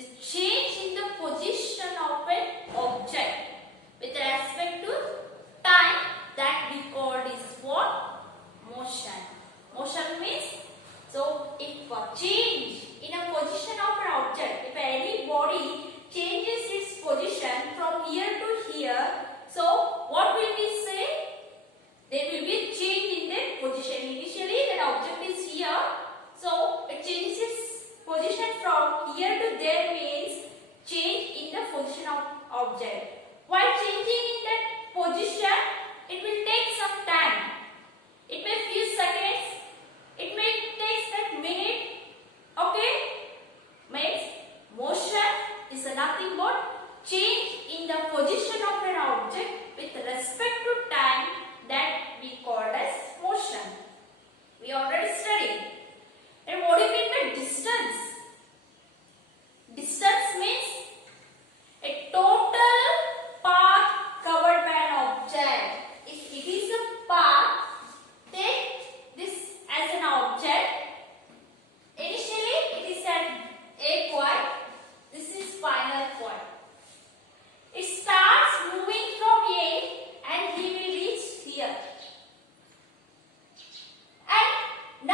The change in the position of an object with respect to time, that we call is what? Motion. Motion means, so if a change in a position of an object, if any body changes its position from here to here, so what will we say? There will be a change in the position. Initially that object is here, so it changes its position from here to there means change in the position of object. While changing in that position, it will take some time. It may few seconds, it may take that minute. Okay? Means motion is nothing but change in the position of an object with respect to time, that we call as motion. We already studied. And what do you mean by distance? Distance means a total path covered by an object. If it is a path, take this as an object. Initially it is at A point. This is final point. It starts moving from A and he will reach here. And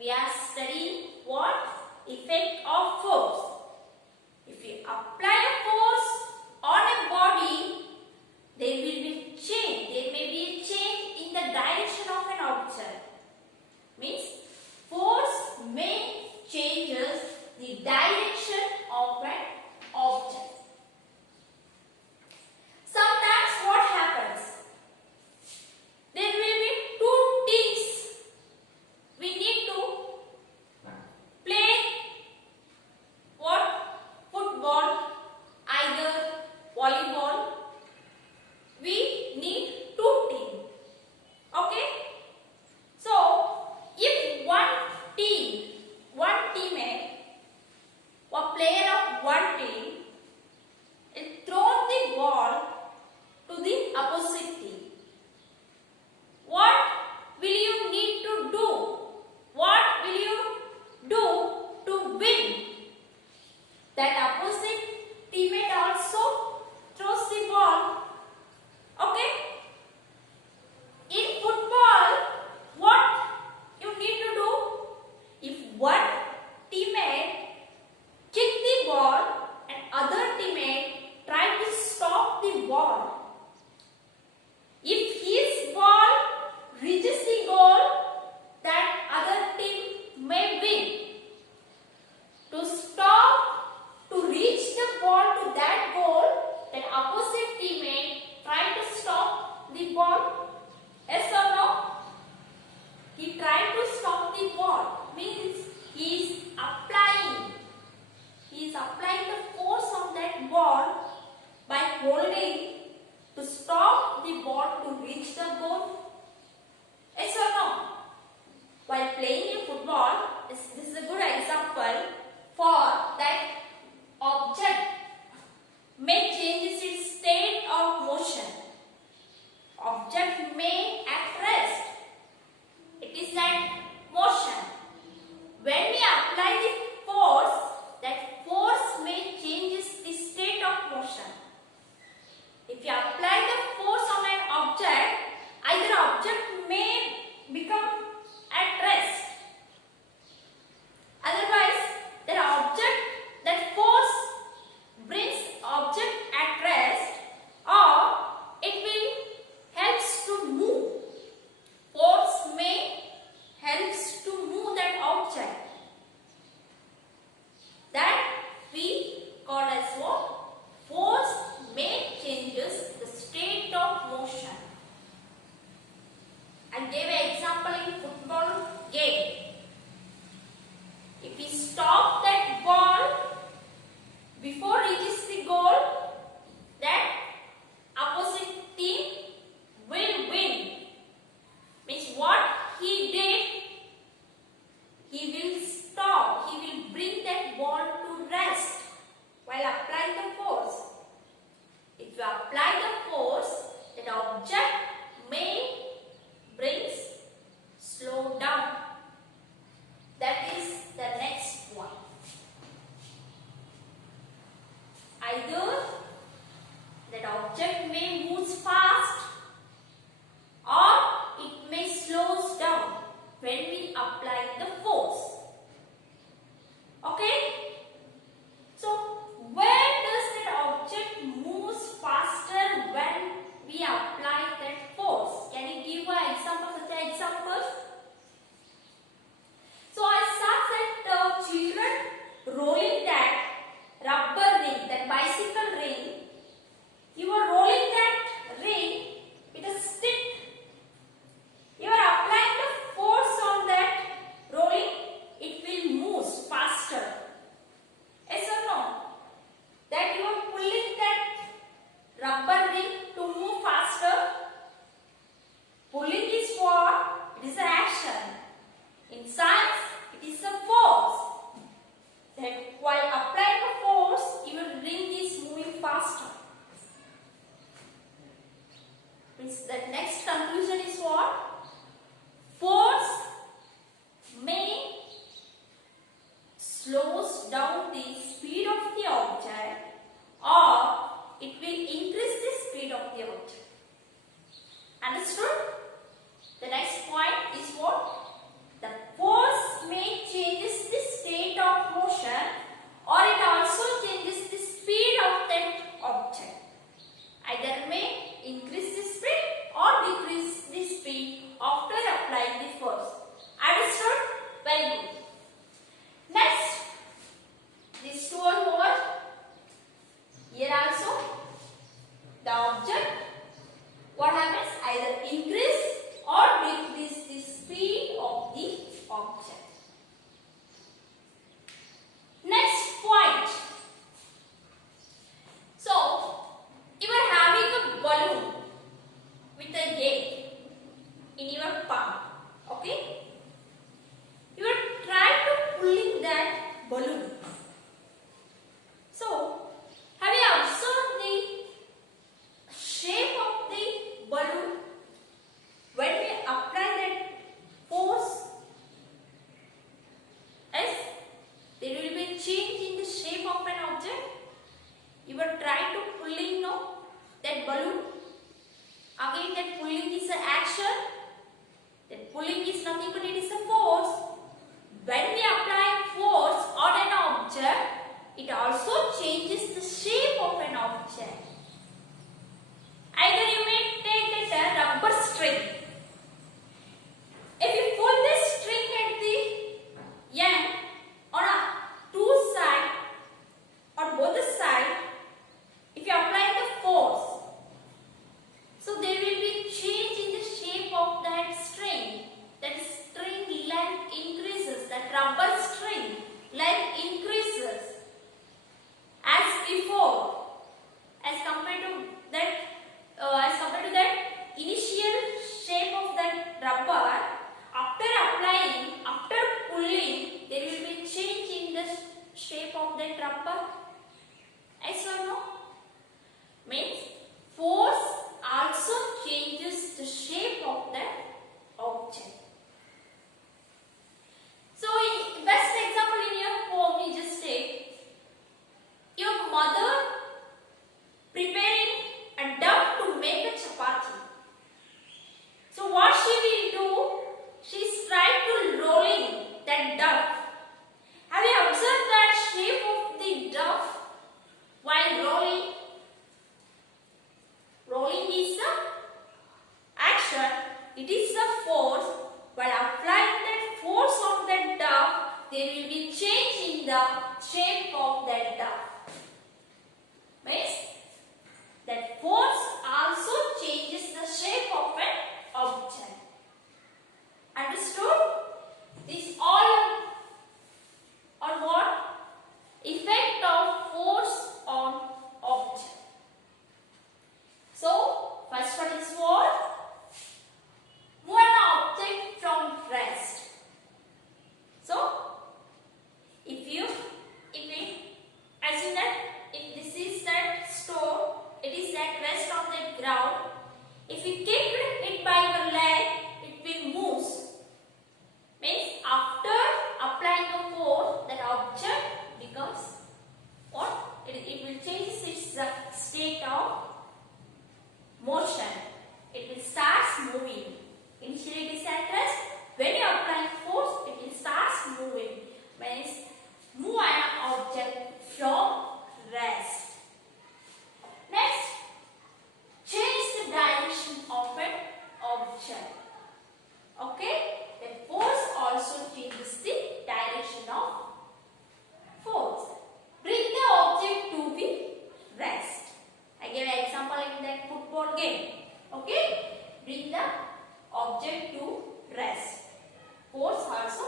we are studying what? Effect of force. If you apply a force on a body, there will be change. There may be a change in the direction of an object. Means force may changes the direction of an object. Sometimes what happens? There will be two teams. We need to play what? Football, either volleyball. We need two teams. Okay? So, if one teammate or player of one team will throw the ball to the opposite team, what will you need to do? What will you do to win? That opposite teammate also throws the ball. Okay? In football, what you need to do? If one teammate kick the ball and other teammate try to stop the ball, if his ball reaches the goal, that other team may win. To reach the ball to that goal, that opposite teammate try to stop the ball. Yes or no? He tried to stop the ball. Means he is applying the force on that ball by holding to stop the ball to reach the goal. Yes or no? While playing a football, this is a good example for that object may changes its state of motion. Object may at rest. It is at motion. When we apply the force, that force may changes the state of motion. If you apply the force on an object, either object may become at rest. Otherwise, that force brings object at rest, or it will helps to move. Force may helps to move that object. That we call as what? Force may changes the state of motion. I gave an example in football game. If we stop that ball before reaches the goal, that opposite team will win. Means what he did, he will stop, he will bring that ball to rest while applying the force. If you apply the force, that object may brings slow down. That is the next one. Either that object may move fast or it may slows down when we apply the force. Okay? So, where does that object moves faster when we apply that force? Can you give an example, such an example? So, I saw that children rolling that rubber ring, that bicycle ring. You are rolling that ring with a stick. You are applying the force on that rolling after applying the force. Understood? Very good. Next, this two are over. Here also, the object, what happens? Either increase or decrease the speed of the object. Next point. So, you are having a balloon with a egg in your palm. Okay? You are trying to pulling that balloon. So, have you observed the shape of the balloon when we apply that force? Yes, there will be change in the shape of an object. You are trying to pulling that balloon. Again, that pulling is an action. That pulling is nothing but it is a force. When we apply force on an object, it also changes the shape of an object. Either you may take a rubber string. If you pull this string at the end on two sides, on both the sides, if you apply the force, so there will be change in the shape of that string. That string length increases. That rubber string length increases as before, as compared to that initial shape of that rubber. After applying, after pulling, there will be change in the shape of that rubber. Yes or no? Means force also changes the shape of that object. So, best example in your home, you just take your mother preparing a dough to make a chapati. So, what she will do? She is trying to rolling that dough. Have you observed that shape of the dough while rolling? Rolling is the action, it is the force. While applying that force on that dough, there will be change in the shape of that dough. Means that force also changes the shape of an object. Understood? This all on what? Effect of force on object. So, first one is what? Move an object from rest. So, if we assume that if this is that stone, it is that rest on the ground. If you kick it by your leg, it will move. Means after applying the force, that object becomes what? It will change its state of motion. It will start moving. Initially it is at rest. When you apply force, it will start moving. Means move an object from rest. Next, change the direction of an object. Okay? The force also changes the direction of force. Bring the object to the rest. I gave an example in that football game. Okay? Bring the object to rest. Force also